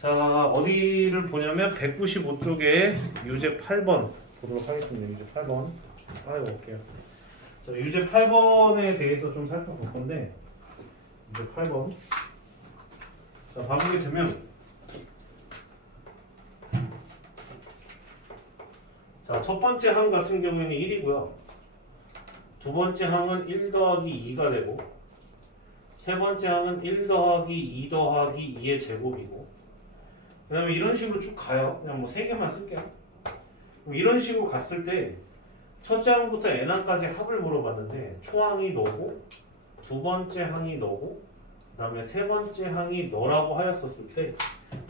자, 어디를 보냐면 195쪽에 유제 8번 보도록 하겠습니다. 유제 8번 살펴볼게요. 자, 유제 8번에 대해서 좀 살펴볼 건데, 유제 8번. 자, 봐보게 되면, 자, 첫 번째 항 같은 경우에는 1이고요. 두 번째 항은 1 더하기 2가 되고, 세 번째 항은 1 더하기 2 더하기 2의 제곱이고, 그 다음에 이런 식으로 쭉 가요. 그냥 뭐 3개만 쓸게요. 이런 식으로 갔을 때 첫째 항부터 n항까지 합을 물어봤는데 초항이 너고 두 번째 항이 너고 그 다음에 세 번째 항이 너라고 하였었을 때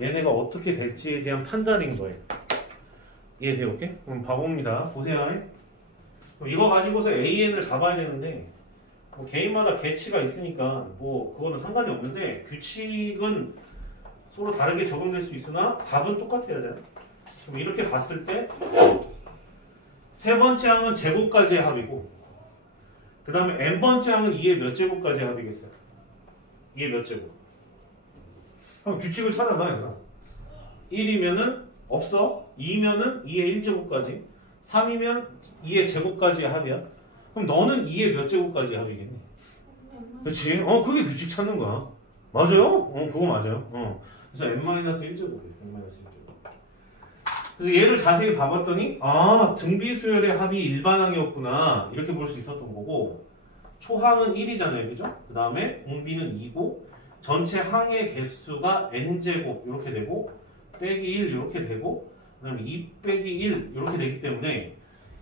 얘네가 어떻게 될지에 대한 판단인 거예요. 이해돼요? 오케이? 그럼 봐봅니다. 보세요. 이거 가지고서 AN을 잡아야 되는데 뭐 개인마다 개치가 있으니까 뭐 그거는 상관이 없는데 규칙은 서로 다르게 적용될 수 있으나 답은 똑같아야 돼요. 그럼 이렇게 봤을 때 세 번째 항은 제곱까지의 합이고 그 다음에 n번째 항은 2의 몇 제곱까지의 합이겠어요? 2의 몇 제곱? 그럼 규칙을 찾아봐. 얘들아. 1이면은 없어. 2면은 2의 1제곱까지 3이면 2의 제곱까지의 합이야. 그럼 너는 2의 몇 제곱까지의 합이겠니? 그치? 그게 규칙 찾는 거야. 맞아요? 그거 맞아요. 그래서 n-1제곱이에요. n-1제곱. 그래서 얘를 자세히 봐봤더니 등비수열의 합이 일반항이었구나 이렇게 볼 수 있었던 거고 초항은 1이잖아요. 그죠? 그 다음에 공비는 2고 전체 항의 개수가 n제곱 이렇게 되고 빼기 1 이렇게 되고 그 다음에 2 빼기 1 이렇게 되기 때문에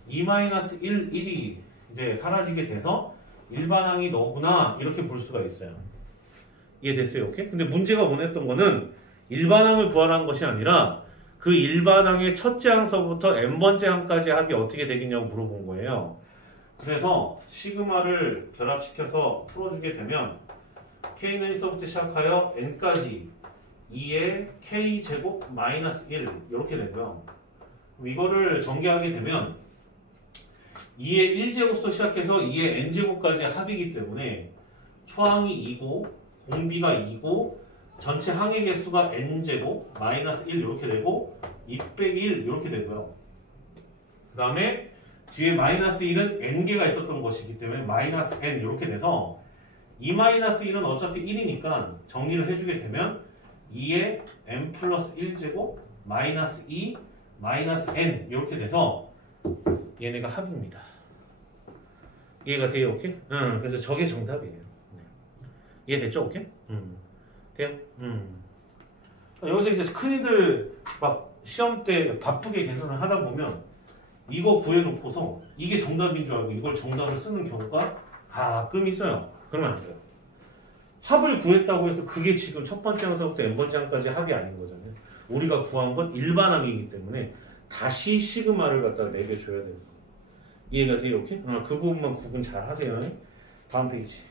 2-1, 1이 이제 사라지게 돼서 일반항이 너구나 이렇게 볼 수가 있어요. 이해됐어요? 오케이? 근데 문제가 원했던 거는 일반항을 구하라는 것이 아니라 그 일반항의 첫째 항서부터 n번째 항까지 합이 어떻게 되겠냐고 물어본 거예요. 그래서 시그마를 결합시켜서 풀어주게 되면 k는 1서부터 시작하여 n까지 2의 k제곱 마이너스 1 이렇게 되고요. 이거를 전개하게 되면 2의 1제곱부터 시작해서 2의 n제곱까지 합이기 때문에 초항이 2고 공비가 2고 전체 항의 개수가 n제곱 마이너스 1 이렇게 되고 2 빼기 1 이렇게 되고요. 그 다음에 뒤에 마이너스 1은 n개가 있었던 것이기 때문에 마이너스 n 이렇게 돼서 2 마이너스 1은 어차피 1이니까 정리를 해주게 되면 2의 n 플러스 1제곱 마이너스 2 마이너스 n 이렇게 돼서 얘네가 합입니다. 이해가 돼요? 오케이? 그래서 저게 정답이에요. 이해됐죠? 오케이? 돼요? 여기서 이제 큰이들 막 시험 때 바쁘게 계산을 하다 보면 이거 구해놓고서 이게 정답인 줄 알고 이걸 정답을 쓰는 경우가 가끔 있어요. 그러면 안 돼요. 합을 구했다고 해서 그게 지금 첫 번째 항서부터 n번째 항까지 합이 아닌 거잖아요. 우리가 구한 건 일반항이기 때문에 다시 시그마를 갖다가 매겨줘야 돼요. 이해가 돼요? 이렇게? 그 부분만 구분 잘 하세요. 다음 페이지.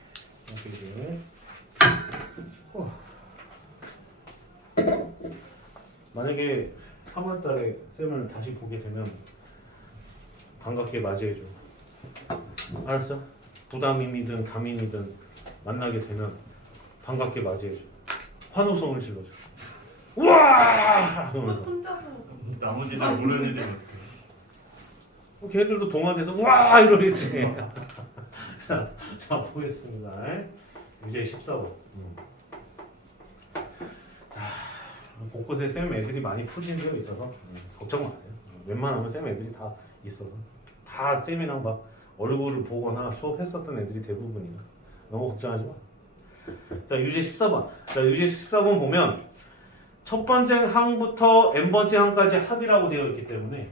다음 페이지. 만약에 3월달에 쌤을 다시 보게 되면 반갑게 맞이해줘. 알았어? 부담임이든 감임이든 만나게 되면 반갑게 맞이해줘. 환호성을 질러줘. 우와! 혼자서 나머지는 모르는 애들이 어떻게 걔들도 동화돼서 우와! 이러겠지. 자, 보겠습니다. 이제 14번. 곳곳에 쌤 애들이 많이 풀리는 게 있어서 걱정 마세요. 웬만하면 쌤 애들이 다 있어서 다 쌤이랑 막 얼굴을 보거나 수업했었던 애들이 대부분이야. 너무 걱정하지 마. 자, 유제 14번. 자, 유제 14번 보면 첫 번째 항부터 n번째 항까지 합이라고 되어 있기 때문에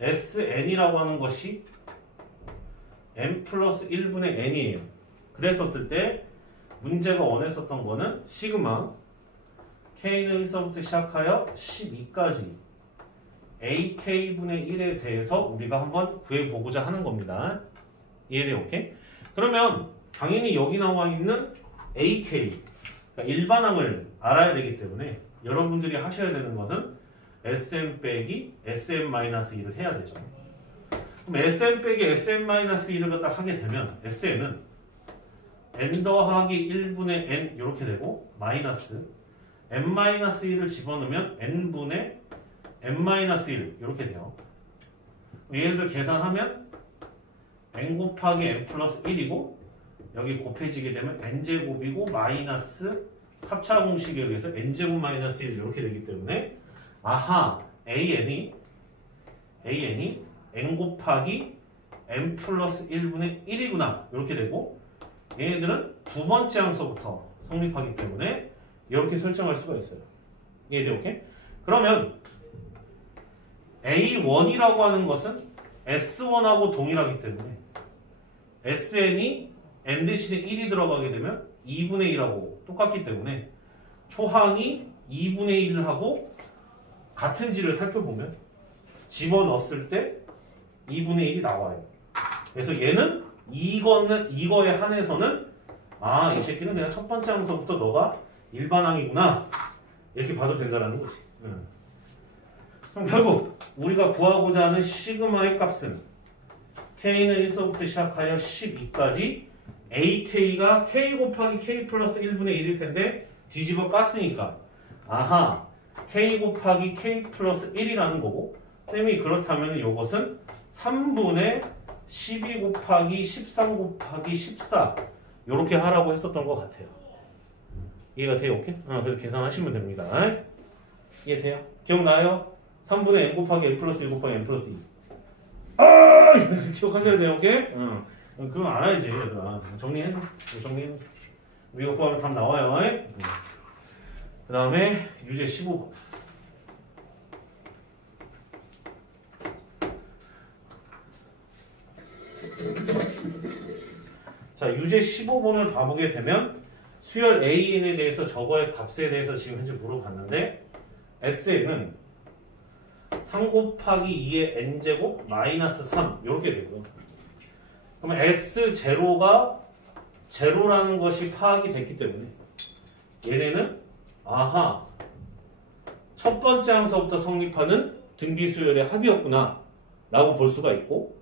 SN이라고 하는 것이 n 플러스 1분의 n이에요. 그랬었을 때 문제가 원했었던 거는 시그마 k는 1서부터 시작하여 12까지 ak분의 1에 대해서 우리가 한번 구해보고자 하는 겁니다. 이해돼요? 오케이? 그러면 당연히 여기 나와 있는 ak 그러니까 일반항을 알아야 되기 때문에 여러분들이 하셔야 되는 것은 sm 빼기 sm-1을 해야 되죠. 그럼 sm 빼기 sm-1을 갖다 하게 되면 sm은 n 더하기 1분의 n 이렇게 되고 마이너스 n-1을 집어넣으면 n분의 n-1 이렇게 돼요. 얘들 계산하면 n 곱하기 n 플러스 1이고 여기 곱해지게 되면 n제곱이고 마이너스 합차 공식에 의해서 n제곱 마이너스 1 이렇게 되기 때문에 아하 an이 n 곱하기 n 플러스 1분의 1이구나 이렇게 되고 얘네들은 두 번째 항서부터 성립하기 때문에 이렇게 설정할 수가 있어요. 이해돼? 오케이? 그러면 A1이라고 하는 것은 S1하고 동일하기 때문에 SN이 N 대신에 1이 들어가게 되면 2분의 1하고 똑같기 때문에 초항이 2분의 1을 하고 같은지를 살펴보면 집어넣었을 때 2분의 1이 나와요. 그래서 얘는 이거에 한해서는 아, 이 새끼는 그냥 첫 번째 항서부터 너가 일반항이구나 이렇게 봐도 된다는 거지. 그럼 결국 우리가 구하고자 하는 시그마의 값은 K는 1서부터 시작하여 12까지 AK가 K 곱하기 K 플러스 1분의 1일 텐데 뒤집어 깠으니까 아하 K 곱하기 K 플러스 1이라는 거고 쌤이 그렇다면 이것은 3분의 12 곱하기 13 곱하기 14 이렇게 하라고 했었던 것 같아요. 이해가 돼요? 오케이? 그래서 계산하시면 됩니다. 이해돼요? 기억나요? 3분의 n 곱하기 n 플러스 1 곱하기 n 플러스 2 기억하셔야 돼요. 오케이? 그건 알아야지 얘들아. 정리해서 이거 구하면 답 나와요. 그 다음에 유제 15번 자, 유제 15번을 봐보게 되면 수열 AN에 대해서 저거의 값에 대해서 지금 현재 물어봤는데 SN은 3 곱하기 2의 n제곱 마이너스 3 이렇게 되고요. 그러면 S0가 제로라는 것이 파악이 됐기 때문에 얘네는 아하 첫 번째 항서부터 성립하는 등비수열의 합이었구나 라고 볼 수가 있고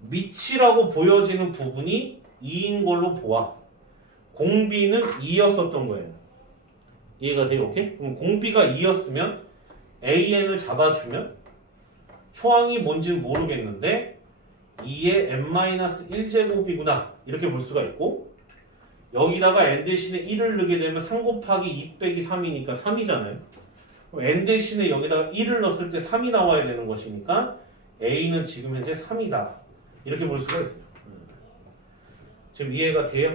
밑이라고 보여지는 부분이 2인 걸로 보아 공비는 2였었던 거예요. 이해가 돼요? 오케이? 그럼 공비가 2였으면 AN을 잡아주면 초항이 뭔지는 모르겠는데 2의 n-1제곱이구나 이렇게 볼 수가 있고 여기다가 n 대신에 1을 넣게 되면 3 곱하기 2 빼기 3이니까 3이잖아요. 그럼 n 대신에 여기다가 1을 넣었을 때 3이 나와야 되는 것이니까 A는 지금 현재 3이다 이렇게 볼 수가 있어요. 지금 이해가 돼요?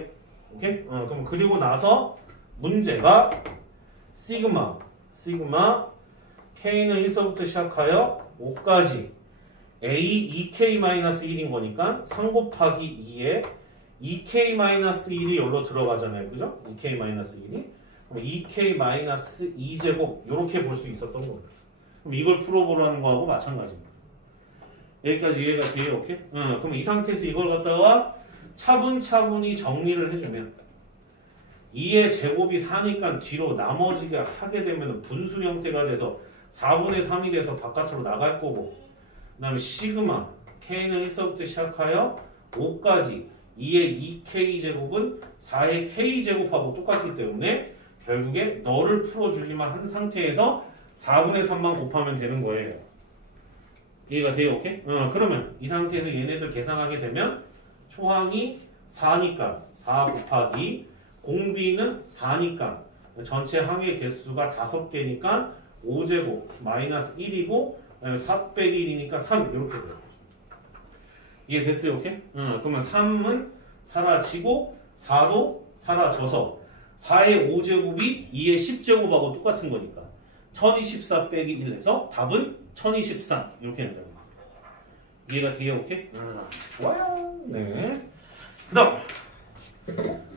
오케이? 그럼 그리고 나서 문제가 시그마 K는 1서부터 시작하여 5까지 A 2K-1인 거니까 3 곱하기 2에 2K-1이 여기로 들어가잖아요. 그죠? 2K-1이 그럼 2K-2제곱 이렇게 볼 수 있었던 거예요. 그럼 이걸 풀어보라는 거하고 마찬가지입니다. 여기까지 이해가 돼요? 오케이? 그럼 이 상태에서 이걸 갖다가 차분차분히 정리를 해주면 2의 제곱이 4니까 뒤로 나머지가 하게 되면 분수 형태가 돼서 4분의 3이 돼서 바깥으로 나갈 거고 그 다음에 시그마 K는 1서부터 시작하여 5까지 2의 2K제곱은 4의 K제곱하고 똑같기 때문에 결국에 너를 풀어주기만 한 상태에서 4분의 3만 곱하면 되는 거예요. 이해가 돼요? 오케이? 그러면 이 상태에서 얘네들 계산하게 되면 초항이 4니까 4 곱하기 공비는 4니까 전체 항의 개수가 5개니까 5제곱 마이너스 1이고 4 빼기 1이니까 3 이렇게 돼요. 이해됐어요? 오케이? 그러면 3은 사라지고 4도 사라져서 4의 5제곱이 2의 10제곱하고 똑같은 거니까 1024 빼기 1에서 답은 1024 이렇게 된다고. 이해가 돼요? 오케이? 좋아요. 네. 그 다음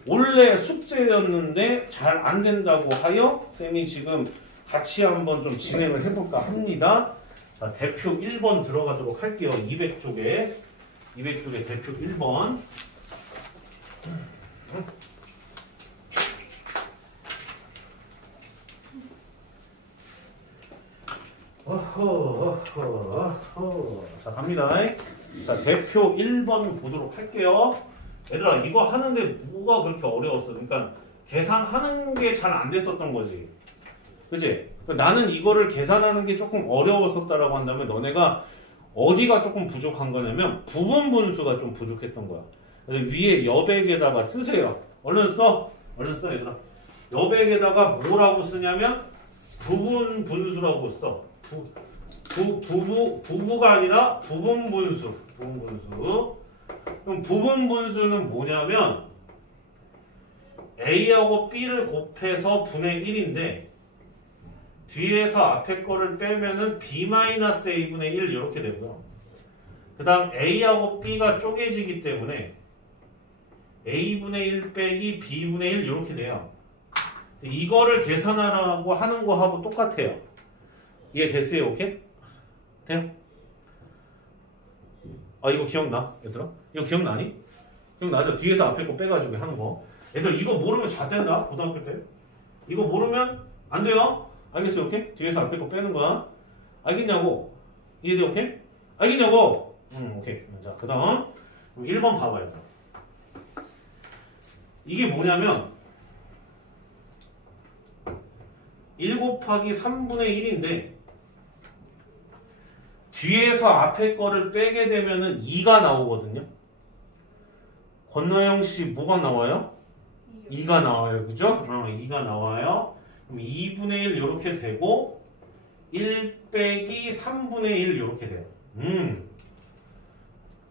원래 숙제였는데 잘 안 된다고 하여 쌤이 지금 같이 한번 좀 진행을 해볼까 합니다. 자, 대표 1번 들어가도록 할게요. 200쪽에 대표 1번. 자, 갑니다. 자, 대표 1번 보도록 할게요. 얘들아, 이거 하는데 뭐가 그렇게 어려웠어? 그러니까 계산하는 게 잘 안 됐었던 거지. 그치? 나는 이거를 계산하는 게 조금 어려웠었다라고 한다면 너네가 어디가 조금 부족한 거냐면 부분 분수가 좀 부족했던 거야. 그래서 위에 여백에다가 쓰세요. 얼른 써 얘들아. 여백에다가 뭐라고 쓰냐면 부분 분수라고 써. 부부가 아니라 부분 분수. 그럼 부분 분수는 뭐냐면 A하고 B를 곱해서 분의 1인데 뒤에서 앞에 거를 빼면은 B-A분의 1 이렇게 되고요. 그 다음 A하고 B가 쪼개지기 때문에 A분의 1 빼기 B분의 1 이렇게 돼요. 이거를 계산하라고 하는 거하고 똑같아요. 이해됐어요? 오케이? 돼요? 아 이거 기억나? 얘들아? 이거 기억나니? 기억나죠? 뒤에서 앞에 거 빼가지고 하는 거. 얘들 이거 모르면 잣된다 고등학교 때. 이거 모르면 안 돼요. 알겠어요? 오케이? 뒤에서 앞에 거 빼는 거야. 알겠냐고? 이해돼? 오케이? 알겠냐고? 오케이. 자, 그 다음 1번 봐봐요. 이게 뭐냐면 1 곱하기 3분의 1인데 뒤에서 앞에 거를 빼게 되면은 2가 나오거든요. 권나영 씨 뭐가 나와요? 2가 나와요. 그죠? 2가 나와요. 그럼 2분의 1 이렇게 되고 1 빼기 3분의 1 이렇게 돼요.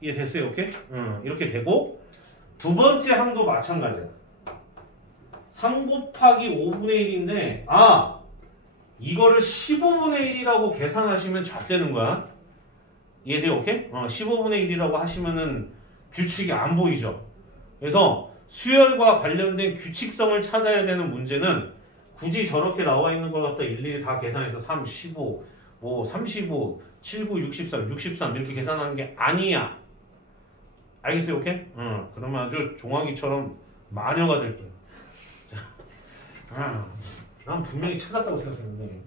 이해됐어요? 오케이? 이렇게 되고 두 번째 항도 마찬가지야. 3 곱하기 5분의 1인데 이거를 15분의 1이라고 계산하시면 잣되는 거야. 이해돼요? 오케이? 15분의 1이라고 하시면은 규칙이 안 보이죠? 그래서 수열과 관련된 규칙성을 찾아야 되는 문제는 굳이 저렇게 나와 있는 걸 갖다 일일이 다 계산해서 3, 15, 35, 79, 63 이렇게 계산하는 게 아니야. 알겠어요? 오케이? 그러면 아주 종아기처럼 마녀가 될게요. 난 분명히 찾았다고 생각했는데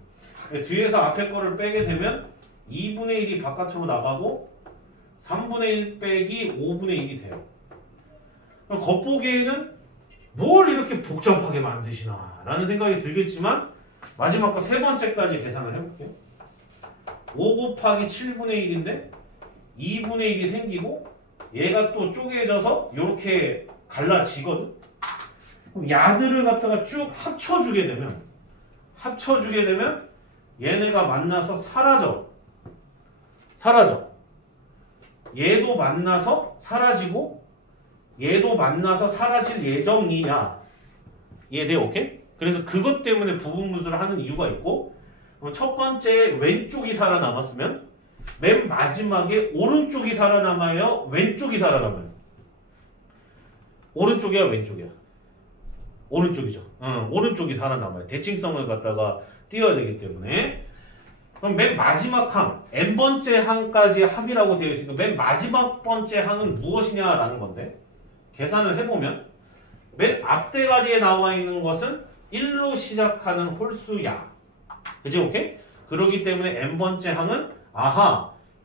뒤에서 앞에 거를 빼게 되면 2분의 1이 바깥으로 나가고 3분의 1 빼기 5분의 1이 돼요. 그럼 겉보기에는 뭘 이렇게 복잡하게 만드시나 라는 생각이 들겠지만 마지막 거 세 번째까지 계산을 해볼게요. 5 곱하기 7분의 1인데 2분의 1이 생기고 얘가 또 쪼개져서 이렇게 갈라지거든. 그럼 야들을 갖다가 쭉 합쳐주게 되면 얘네가 만나서 사라져. 얘도 만나서 사라지고 얘도 만나서 사라질 예정이냐. 이해돼요? 오케이? 그래서 그것 때문에 부분분수를 하는 이유가 있고 첫 번째 왼쪽이 살아남았으면 맨 마지막에 오른쪽이 살아남아요? 왼쪽이 살아남아요? 오른쪽이야? 왼쪽이야? 오른쪽이죠. 오른쪽이 살아남아요. 대칭성을 갖다가 띄워야 되기 때문에. 그럼 맨 마지막 항, n번째 항까지 합이라고 되어 있으니까 맨 마지막 번째 항은 무엇이냐라는 건데 계산을 해보면 맨 앞대가리에 나와 있는 것은 1로 시작하는 홀수야. 그치? 오케이? 그러기 때문에 n번째 항은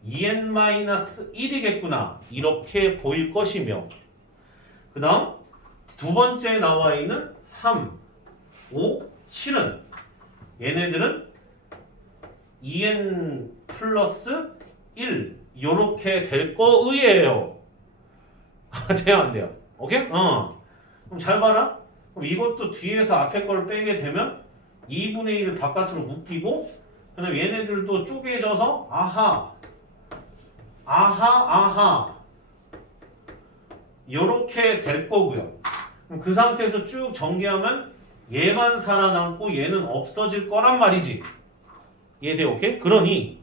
2n-1이겠구나 이렇게 보일 것이며 그 다음 두 번째에 나와 있는 3, 5, 7은 얘네들은 2n 플러스 1 요렇게 될 거예요. 돼요? 안 돼요? 오케이? 그럼 잘 봐라. 그럼 이것도 뒤에서 앞에 걸 빼게 되면 2분의 1을 바깥으로 묶이고 그 다음에 얘네들도 쪼개져서 아하 요렇게 될 거고요. 그럼 그 상태에서 쭉 전개하면 얘만 살아남고 얘는 없어질 거란 말이지. 이해돼요? 오케이? 그러니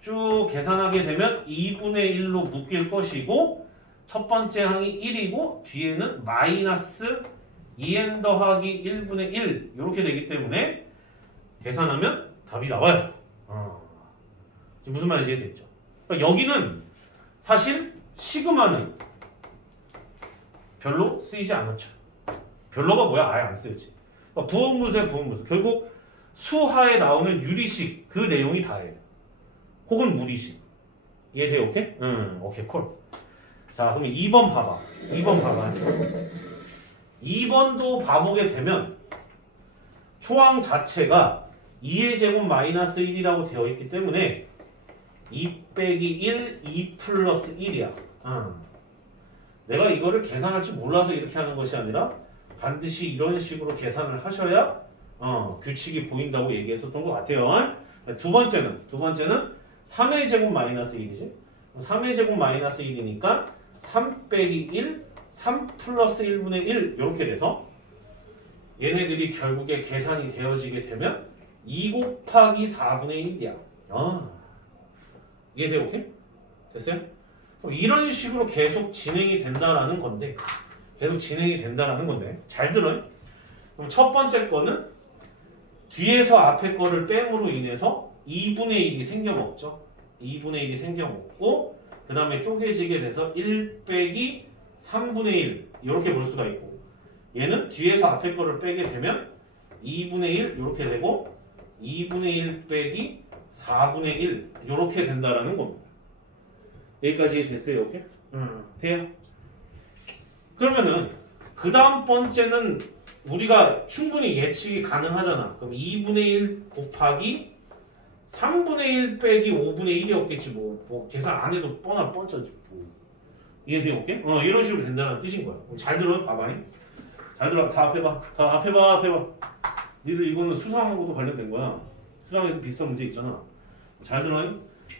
쭉 계산하게 되면 2분의 1로 묶일 것이고 첫 번째 항이 1이고 뒤에는 마이너스 2n 더하기 1분의 1 이렇게 되기 때문에 계산하면 답이 나와요. 지금 무슨 말인지 이해됐죠? 그러니까 여기는 사실 시그마는 별로 쓰이지 않았죠. 별로가 뭐야? 아예 안 쓰였지. 그러니까 부분분수야 부분분수. 결국 수하에 나오는 유리식 그 내용이 다예요. 혹은 무리식. 이해돼요? 오케이? 오케이 콜. 자 그럼 2번 봐봐. 2번도 봐보게 되면 초항 자체가 2의 제곱 마이너스 1이라고 되어 있기 때문에 2 빼기 1, 2 플러스 1이야. 내가 이거를 계산할 줄 몰라서 이렇게 하는 것이 아니라 반드시 이런 식으로 계산을 하셔야 규칙이 보인다고 얘기했었던 것 같아요. 두 번째는 3의 제곱 마이너스 1이지. 3의 제곱 마이너스 1이니까 3 빼기 1, 3 플러스 1분의 1 이렇게 돼서 얘네들이 결국에 계산이 되어지게 되면 2 곱하기 4분의 1이야. 이해돼요? 오케이? 됐어요? 이런 식으로 계속 진행이 된다라는 건데 잘 들어요? 그럼 첫 번째 거는 뒤에서 앞에 거를 뺨으로 인해서 2분의 1이 생겨먹죠. 2분의 1이 생겨먹고 그 다음에 쪼개지게 돼서 1 빼기 3분의 1 이렇게 볼 수가 있고 얘는 뒤에서 앞에 거를 빼게 되면 2분의 1 이렇게 되고 2분의 1 빼기 4분의 1 이렇게 된다라는 겁니다. 여기까지 됐어요? 오케이? 돼요? 그러면은 그 다음 번째는 우리가 충분히 예측이 가능하잖아. 그럼 2분의 1 곱하기 3분의 1 빼기 5분의 1이었겠지 뭐 계산 안 해도 뻔하지 뭐. 이해돼요? 오케이? 이런 식으로 된다는 뜻인 거야. 잘 들어? 봐봐. 잘 들어. 다 앞에 봐. 앞에 봐. 니들 이거는 수상하고도 관련된 거야. 수상에도 비슷한 문제 있잖아. 잘 들어?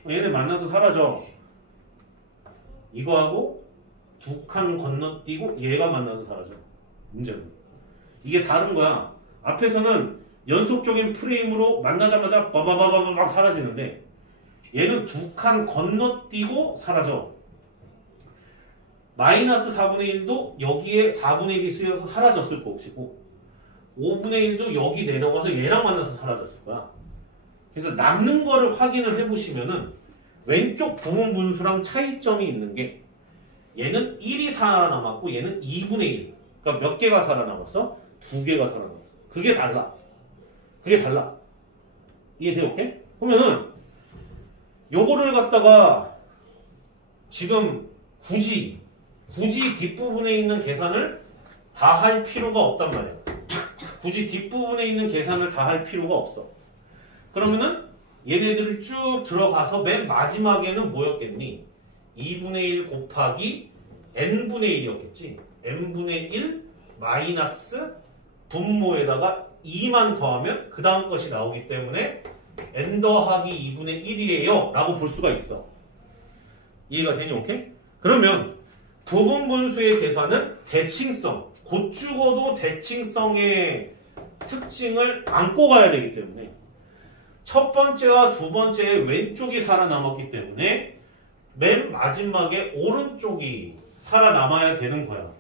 얘네 만나서 사라져. 이거하고 두 칸 건너뛰고 얘가 만나서 사라져. 문제는. 이게 다른 거야. 앞에서는 연속적인 프레임으로 만나자마자 막 사라지는데 얘는 두 칸 건너뛰고 사라져. 마이너스 4분의 1도 여기에 4분의 1이 쓰여서 사라졌을 것이고 5분의 1도 여기 내려가서 얘랑 만나서 사라졌을 거야. 그래서 남는 거를 확인을 해보시면은 왼쪽 부분 분수랑 차이점이 있는 게 얘는 1이 살아남았고 얘는 2분의 1. 그러니까 몇 개가 살아남았어? 2개가 살아남았어. 그게 달라. 이해돼요? 오케이? 그러면은 요거를 갖다가 지금 굳이 뒷부분에 있는 계산을 다 할 필요가 없단 말이야. 굳이 뒷부분에 있는 계산을 다 할 필요가 없어. 그러면은 얘네들을 쭉 들어가서 맨 마지막에는 뭐였겠니? 2분의 1 곱하기 n분의 1이었겠지. n분의 1 마이너스 분모에다가 2만 더하면 그 다음 것이 나오기 때문에 n 더하기 2분의 1이에요 라고 볼 수가 있어. 이해가 되니? 오케이? 그러면 부분 분수의 계산은 대칭성, 곧 죽어도 대칭성의 특징을 안고 가야 되기 때문에 첫 번째와 두 번째의 왼쪽이 살아남았기 때문에 맨 마지막에 오른쪽이 살아남아야 되는 거야.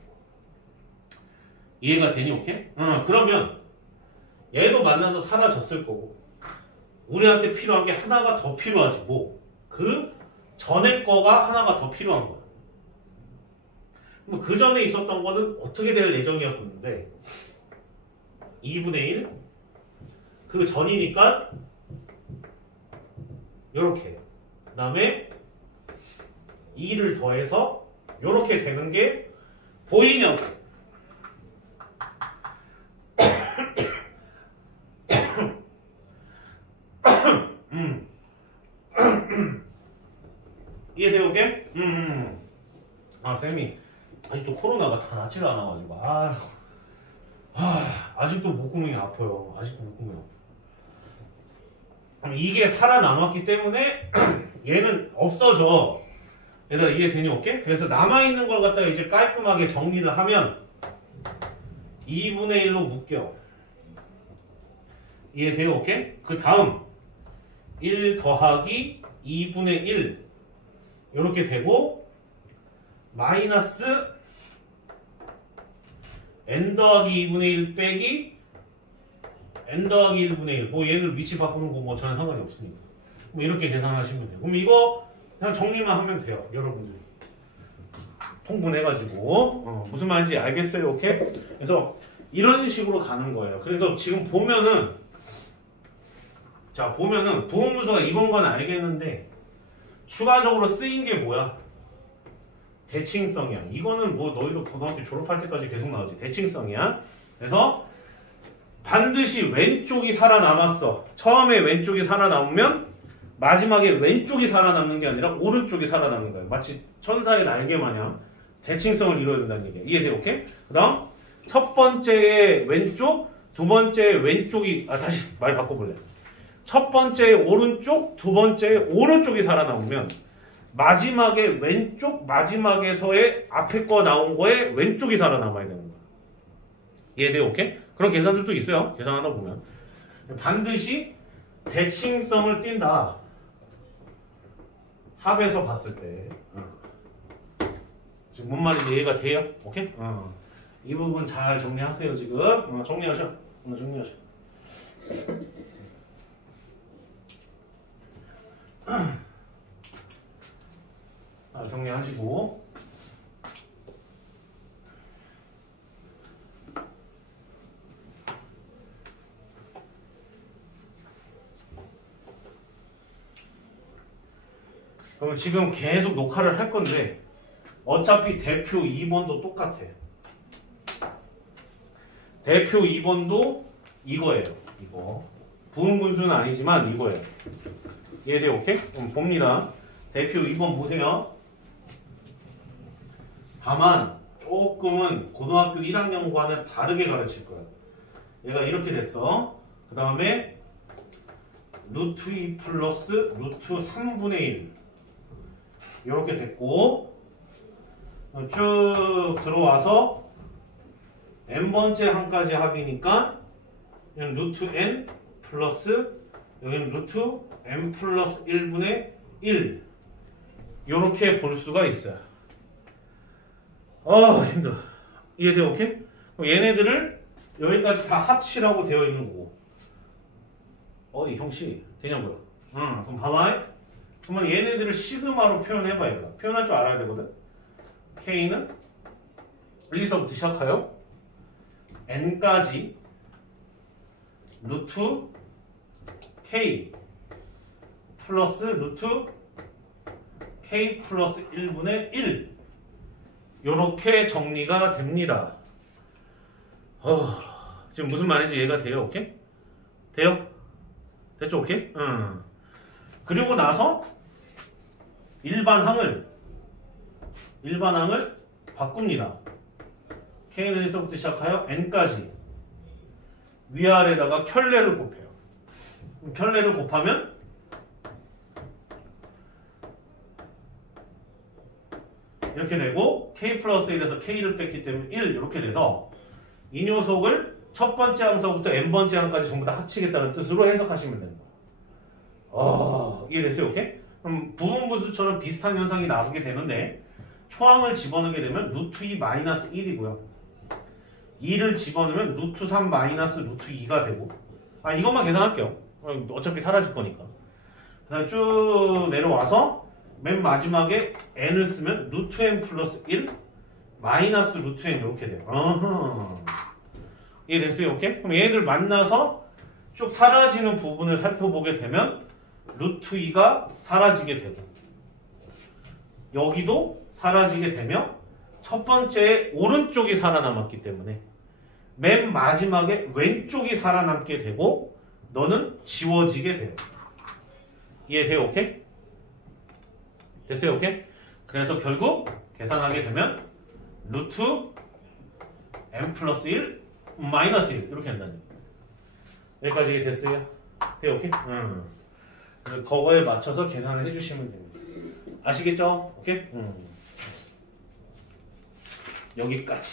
이해가 되니? 오케이? 그러면 얘도 만나서 사라졌을 거고 우리한테 필요한 게 하나가 더 필요하지 뭐. 그 전에 거가 하나가 더 필요한 거야. 그 전에 있었던 거는 어떻게 될 예정이었었는데 2분의 1 그 전이니까 요렇게 그 다음에 2를 더해서 요렇게 되는 게 보이냐고. 이해돼요? 오케이? 아 쌤이 아직도 코로나가 다 낫지를 않아가지고 아직도 목구멍이 아파요. 그럼 이게 살아남았기 때문에 얘는 없어져. 얘들아 이해되니? 오케이? 그래서 남아있는 걸 갖다가 이제 깔끔하게 정리를 하면 2분의 1로 묶여. 이해돼요? 오케이? 그 다음 1 더하기 2분의 1 이렇게 되고 마이너스 n 더하기 2분의 1 빼기 n 더하기 1분의 1 뭐 얘를 위치 바꾸는 거 뭐 전혀 상관이 없으니까 뭐 이렇게 계산하시면 돼요. 그럼 이거 그냥 정리만 하면 돼요. 여러분들이 통분해가지고 무슨 말인지 알겠어요? 오케이? 그래서 이런 식으로 가는 거예요. 그래서 지금 보면은 부분 분수가 이건 건 알겠는데 추가적으로 쓰인 게 뭐야? 대칭성이야. 이거는 뭐 너희도 고등학교 졸업할 때까지 계속 나오지. 대칭성이야. 그래서 반드시 왼쪽이 살아남았어. 처음에 왼쪽이 살아남으면 마지막에 왼쪽이 살아남는 게 아니라 오른쪽이 살아남는 거예요. 마치 천사의 날개 마냥 대칭성을 이루어야 된다는 얘기야. 이해돼? 오케이? 그 다음 첫 번째의 왼쪽, 두 번째의 왼쪽이 다시 말 바꿔볼래. 첫 번째의 오른쪽, 두 번째의 오른쪽이 살아남으면 마지막에 왼쪽, 마지막에서의 앞에 거 나온 거에 왼쪽이 살아남아야 되는 거야. 이해돼? 오케이? 그런 계산들도 있어요. 계산하다 보면 반드시 대칭성을 띈다. 합에서 봤을 때 지금 뭔 말인지 이해가 돼요? 오케이? 이 부분 잘 정리하세요. 지금 정리하셔. 정리하셔. 정리하시고 그럼 지금 계속 녹화를 할 건데 어차피 대표 2번도 똑같아. 대표 2번도 이거예요. 이거 부분분수는 아니지만 이거예요. 이해돼? 오케이? 그럼 봅니다. 대표 2번 보세요. 다만 조금은 고등학교 1학년과는 다르게 가르칠 거예요. 얘가 이렇게 됐어. 그 다음에 루트 2 플러스 루트 3분의 1 이렇게 됐고 쭉 들어와서 n번째 항까지 합이니까 여기는 루트 n 플러스 여기는 루트 n 플러스 1분의 1 이렇게 볼 수가 있어요. 힘들어. 이해돼? 오케이? 그럼 얘네들을 여기까지 다 합치라고 되어 있는 거고 어디 형씨 되냐고요? 그럼 봐봐. 그러면 얘네들을 시그마로 표현해봐야 돼. 표현할 줄 알아야 되거든. K는 1에서부터 시작하여 N까지 루트 K 플러스 루트 K 플러스 1분의 1 요렇게 정리가 됩니다. 지금 무슨 말인지 이해가 돼요? 오케이? 돼요? 됐죠? 오케이? 그리고 나서 일반항을 바꿉니다. K는 1에서부터 시작하여 N까지 위아래다가 켤레를 곱해요. 켤레를 곱하면 이렇게 되고 K 플러스 1에서 K를 뺐기 때문에 1 이렇게 돼서 이 녀석을 첫 번째 항서부터 n번째 항까지 전부 다 합치겠다는 뜻으로 해석하시면 됩니다. 이해됐어요? 오케이? 그럼 부분분수처럼 비슷한 현상이 나오게 되는데 초항을 집어넣게 되면 루트 2 마이너스 1이고요. 2를 집어넣으면 루트 3 마이너스 루트 2가 되고 이것만 계산할게요. 어차피 사라질 거니까. 그다음에 쭉 내려와서 맨 마지막에 n을 쓰면 루트 n 플러스 1 마이너스 루트 n 이렇게 돼요. 이해됐어요? 오케이? 그럼 얘들 만나서 쭉 사라지는 부분을 살펴보게 되면 루트 2가 사라지게 되고 여기도 사라지게 되며 첫 번째 오른쪽이 살아남았기 때문에 맨 마지막에 왼쪽이 살아남게 되고 너는 지워지게 돼요. 이해돼요? 오케이? 됐어요? 오케이? 그래서 결국 계산하게 되면 루트 n 플러스 1 마이너스 1 이렇게 한다는 여기까지 됐어요? 돼요? 오케이? 그래서 그거에 맞춰서 계산을 해주시면 됩니다. 아시겠죠? 오케이? 여기까지